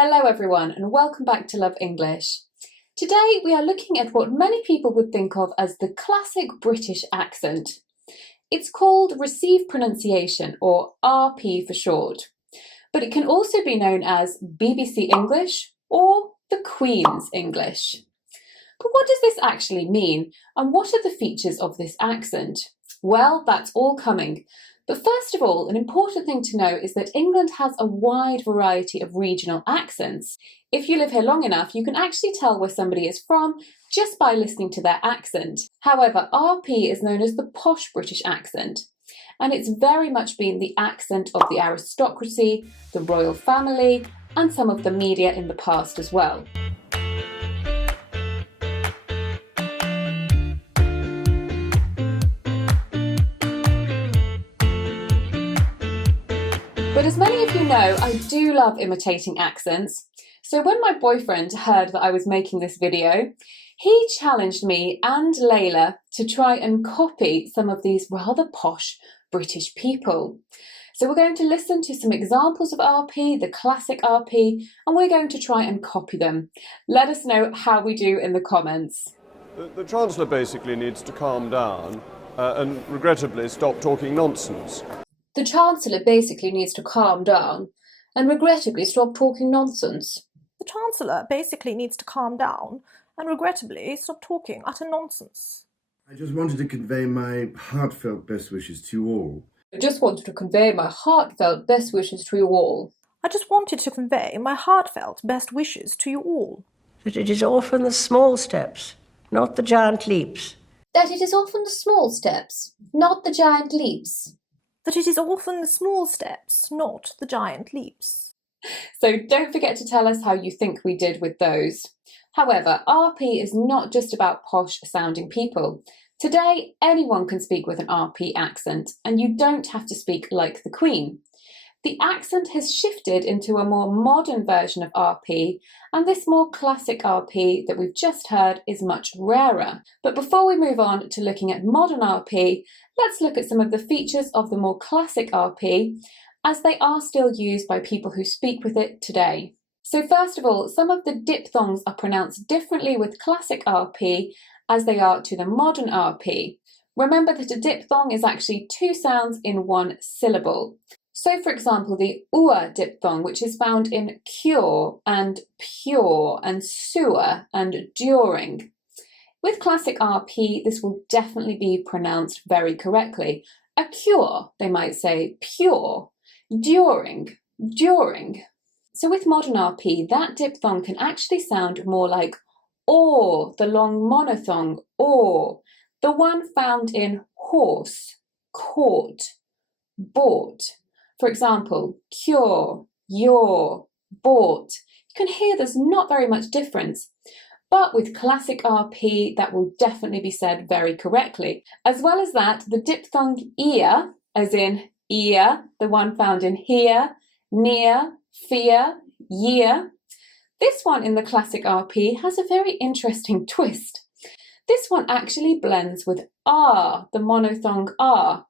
Hello everyone and welcome back to Love English. Today we are looking at what many people would think of as the classic British accent. It's called received pronunciation, or RP for short, but it can also be known as BBC English or the Queen's English. But what does this actually mean, and what are the features of this accent? Well, that's all coming. But first of all, an important thing to know is that England has a wide variety of regional accents. If you live here long enough, you can actually tell where somebody is from just by listening to their accent. However, RP is known as the posh British accent, and it's very much been the accent of the aristocracy, the royal family, and some of the media in the past as well. But as many of you know, I do love imitating accents. So when my boyfriend heard that I was making this video, he challenged me and Leila to try and copy some of these rather posh British people. So we're going to listen to some examples of RP, the classic RP, and we're going to try and copy them. Let us know how we do in the comments. The Chancellor basically needs to calm down and regrettably stop talking nonsense. The Chancellor basically needs to calm down and regrettably stop talking nonsense. The Chancellor basically needs to calm down and regrettably stop talking utter nonsense. I just wanted to convey my heartfelt best wishes to you all. I just wanted to convey my heartfelt best wishes to you all. I just wanted to convey my heartfelt best wishes to you all. That it is often the small steps, not the giant leaps. That it is often the small steps, not the giant leaps. That it is often the small steps, not the giant leaps. So don't forget to tell us how you think we did with those. However, RP is not just about posh sounding people. Today, anyone can speak with an RP accent, and you don't have to speak like the Queen. The accent has shifted into a more modern version of RP, and this more classic RP that we've just heard is much rarer. But before we move on to looking at modern RP, let's look at some of the features of the more classic RP, as they are still used by people who speak with it today. So first of all, some of the diphthongs are pronounced differently with classic RP as they are to the modern RP. Remember that a diphthong is actually two sounds in one syllable. So for example, the ua diphthong, which is found in cure and pure and sewer and during. With classic RP, this will definitely be pronounced very correctly. A cure, they might say pure, during. So with modern RP, that diphthong can actually sound more like or, the long monophthong or, the one found in horse, court, bought. For example, cure, your, bought. You can hear there's not very much difference. But with classic RP, that will definitely be said very correctly. As well as that, the diphthong ear, as in ear, the one found in here, near, fear, year. This one in the classic RP has a very interesting twist. This one actually blends with R, the monophthong R.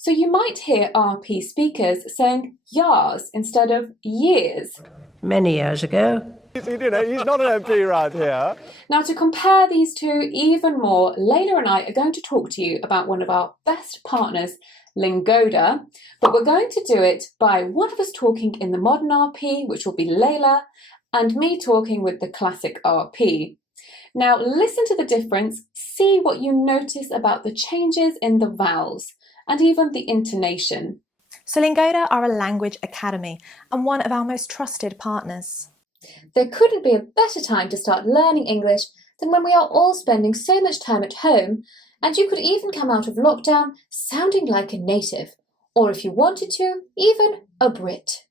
So you might hear RP speakers saying yars instead of years. Many years ago. He's not an MP right here. Now, to compare these two even more, Leila and I are going to talk to you about one of our best partners, Lingoda, but we're going to do it by one of us talking in the modern RP, which will be Leila, and me talking with the classic RP. Now, listen to the difference, see what you notice about the changes in the vowels, and even the intonation. So Lingoda are a language academy and one of our most trusted partners. There couldn't be a better time to start learning English than when we are all spending so much time at home, and you could even come out of lockdown sounding like a native, or if you wanted to, even a Brit.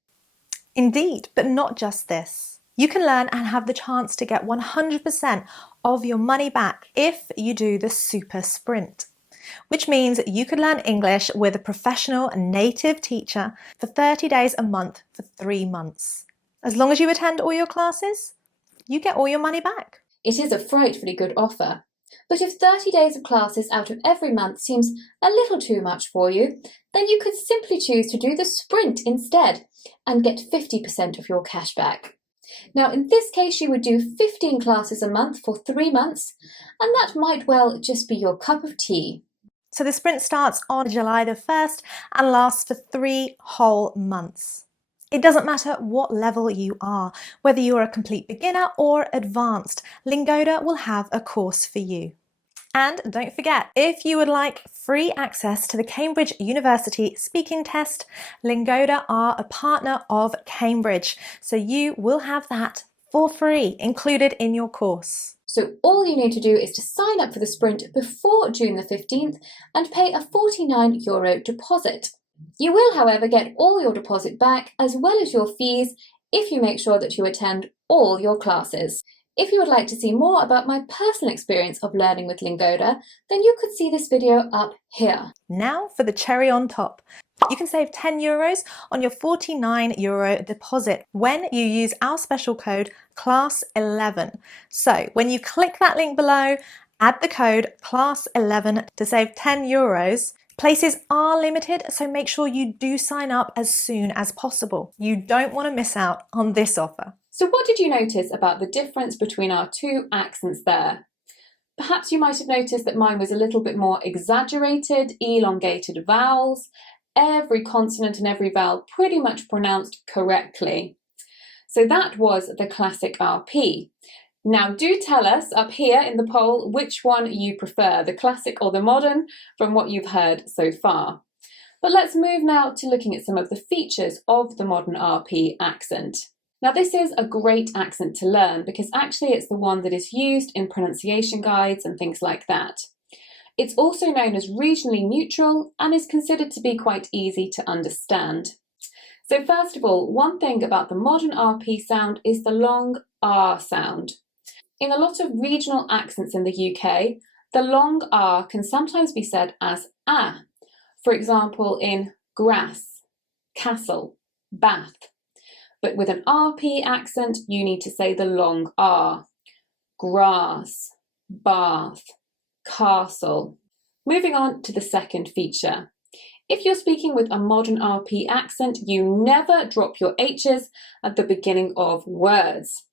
Indeed, but not just this. You can learn and have the chance to get 100% of your money back if you do the Super Sprint, which means you could learn English with a professional native teacher for 30 days a month for 3 months. As long as you attend all your classes, you get all your money back. It is a frightfully good offer. But if 30 days of classes out of every month seems a little too much for you, then you could simply choose to do the sprint instead and get 50% of your cash back. Now, in this case, you would do 15 classes a month for 3 months, and that might well just be your cup of tea. So the sprint starts on July the 1st and lasts for 3 whole months. It doesn't matter what level you are, whether you're a complete beginner or advanced, Lingoda will have a course for you. And don't forget, if you would like free access to the Cambridge University speaking test, Lingoda are a partner of Cambridge, so you will have that for free included in your course. So all you need to do is to sign up for the sprint before June the 15th and pay a €49 deposit. You will, however, get all your deposit back as well as your fees if you make sure that you attend all your classes. If you would like to see more about my personal experience of learning with Lingoda, then you could see this video up here. Now for the cherry on top. You can save €10 on your €49 deposit when you use our special code CLASS11. So when you click that link below, add the code CLASS11 to save €10. Places are limited, so make sure you do sign up as soon as possible. You don't want to miss out on this offer. So what did you notice about the difference between our two accents there? Perhaps you might have noticed that mine was a little bit more exaggerated, elongated vowels, every consonant and every vowel pretty much pronounced correctly. So that was the classic RP. Now do tell us up here in the poll which one you prefer, the classic or the modern, from what you've heard so far. But let's move now to looking at some of the features of the modern RP accent. Now this is a great accent to learn because actually it's the one that is used in pronunciation guides and things like that. It's also known as regionally neutral and is considered to be quite easy to understand. So first of all, one thing about the modern RP sound is the long R sound. In a lot of regional accents in the UK, the long R can sometimes be said as ah. For example, in grass, castle, bath. But with an RP accent, you need to say the long R. Grass, bath, castle. Moving on to the second feature. If you're speaking with a modern RP accent, you never drop your H's at the beginning of words.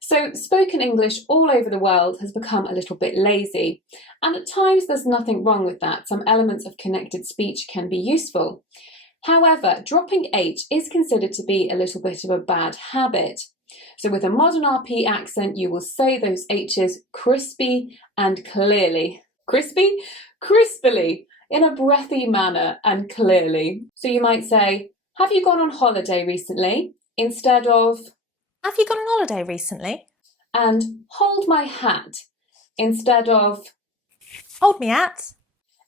So spoken English all over the world has become a little bit lazy, and at times there's nothing wrong with that. Some elements of connected speech can be useful. However, dropping H is considered to be a little bit of a bad habit. So with a modern RP accent, you will say those H's crispy and clearly. Crispy? Crispily, in a breathy manner and clearly. So you might say, have you gone on holiday recently? Instead of, Have you gone on holiday recently? and hold my hat, instead of, Hold me at.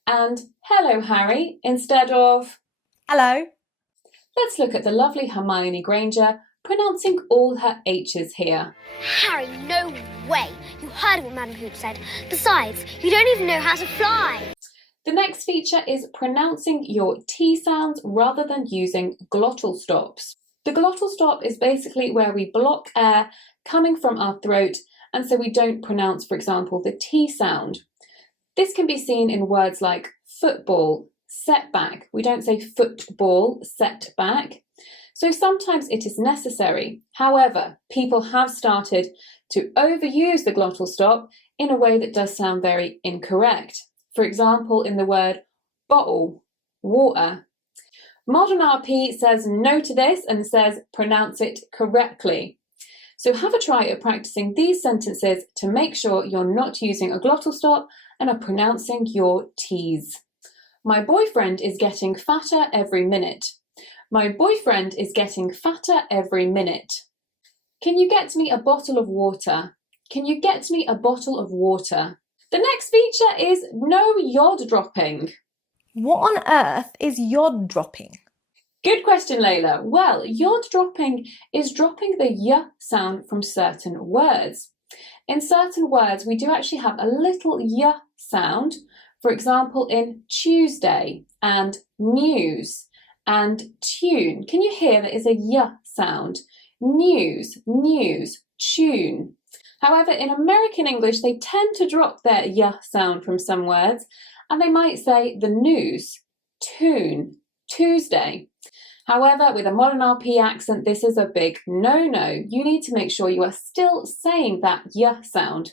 and hello Harry, instead of. Hello. Let's look at the lovely Hermione Granger pronouncing all her H's here. Harry, no way. You heard what Madam Hoop said. Besides, you don't even know how to fly. The next feature is pronouncing your T sounds rather than using glottal stops. The glottal stop is basically where we block air coming from our throat, and so we don't pronounce, for example, the T sound. This can be seen in words like football, setback. We don't say football, setback. So sometimes it is necessary. However, people have started to overuse the glottal stop in a way that does sound very incorrect. For example, in the word bottle, water. Modern RP says no to this and says pronounce it correctly. So have a try at practicing these sentences to make sure you're not using a glottal stop and are pronouncing your T's. My boyfriend is getting fatter every minute. My boyfriend is getting fatter every minute. Can you get me a bottle of water? Can you get me a bottle of water? The next feature is no yod dropping. What on earth is yod dropping? Good question, Leila. Well, yod dropping is dropping the y sound from certain words. In certain words, we do actually have a little y sound. For example, in Tuesday and news and tune. Can you hear there is a y sound? News, news, tune. However, in American English, they tend to drop their y sound from some words, and they might say the news, tune, Tuesday. However, with a modern RP accent, this is a big no-no. You need to make sure you are still saying that y sound.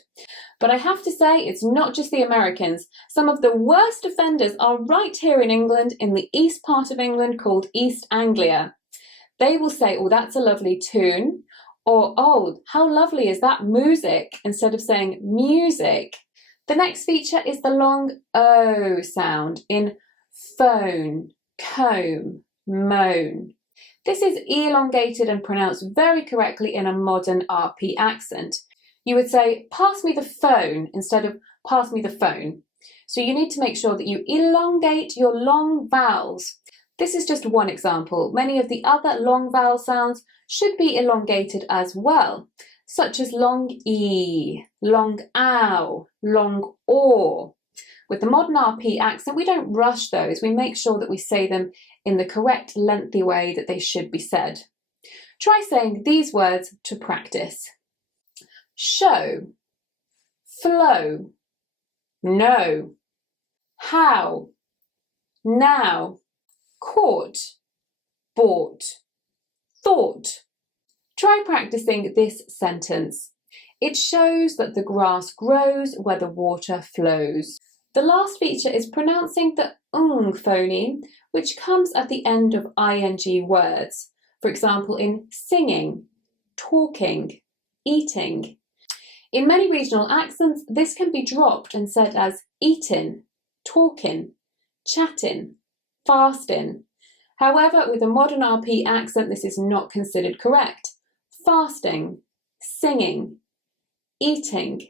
But I have to say, it's not just the Americans. Some of the worst offenders are right here in England, in the east part of England called East Anglia. They will say, oh, that's a lovely tune, or, oh, how lovely is that music, instead of saying music. The next feature is the long O sound in phone, comb, moan. This is elongated and pronounced very correctly in a modern RP accent. You would say, pass me the phone, instead of pass me the phone. So you need to make sure that you elongate your long vowels. This is just one example. Many of the other long vowel sounds should be elongated as well, such as long E, long ow, long or. With the modern RP accent, we don't rush those. We make sure that we say them in the correct lengthy way that they should be said. Try saying these words to practice. Show, flow, know, how, now, caught, bought, thought. Try practicing this sentence. It shows that the grass grows where the water flows. The last feature is pronouncing the ung phoneme, which comes at the end of ing words. For example, in singing, talking, eating. In many regional accents, this can be dropped and said as eatin', talkin', chattin', fastin'. However, with a modern RP accent, this is not considered correct. Fasting, singing, eating.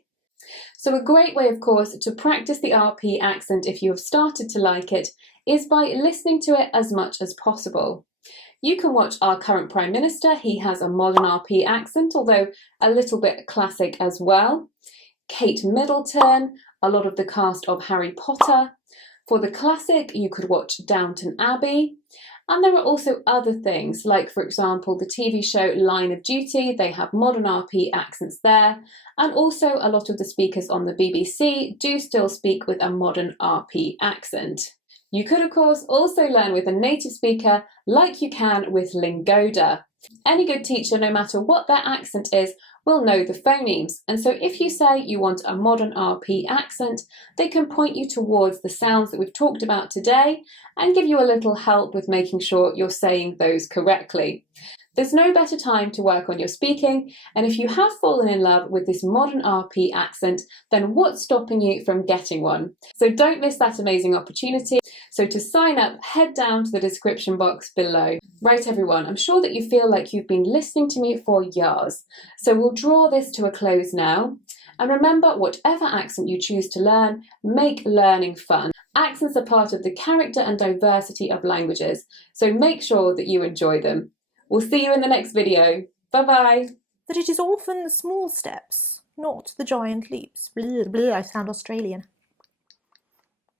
So a great way, of course, to practice the RP accent if you have started to like it is by listening to it as much as possible. You can watch our current Prime Minister. He has a modern RP accent, although a little bit classic as well. Kate Middleton, a lot of the cast of Harry Potter. For the classic, you could watch Downton Abbey. And there are also other things, like, for example, the TV show Line of Duty. They have modern RP accents there. And also a lot of the speakers on the BBC do still speak with a modern RP accent. You could, of course, also learn with a native speaker like you can with Lingoda. Any good teacher, no matter what their accent is, will know the phonemes. And so if you say you want a modern RP accent, they can point you towards the sounds that we've talked about today and give you a little help with making sure you're saying those correctly. There's no better time to work on your speaking, and if you have fallen in love with this modern RP accent, then what's stopping you from getting one? So don't miss that amazing opportunity. So to sign up, head down to the description box below. Right everyone, I'm sure that you feel like you've been listening to me for years. So we'll draw this to a close now. And remember, whatever accent you choose to learn, make learning fun. Accents are part of the character and diversity of languages, so make sure that you enjoy them. We'll see you in the next video. Bye-bye. That it is often the small steps, not the giant leaps. Blah, blah, I sound Australian.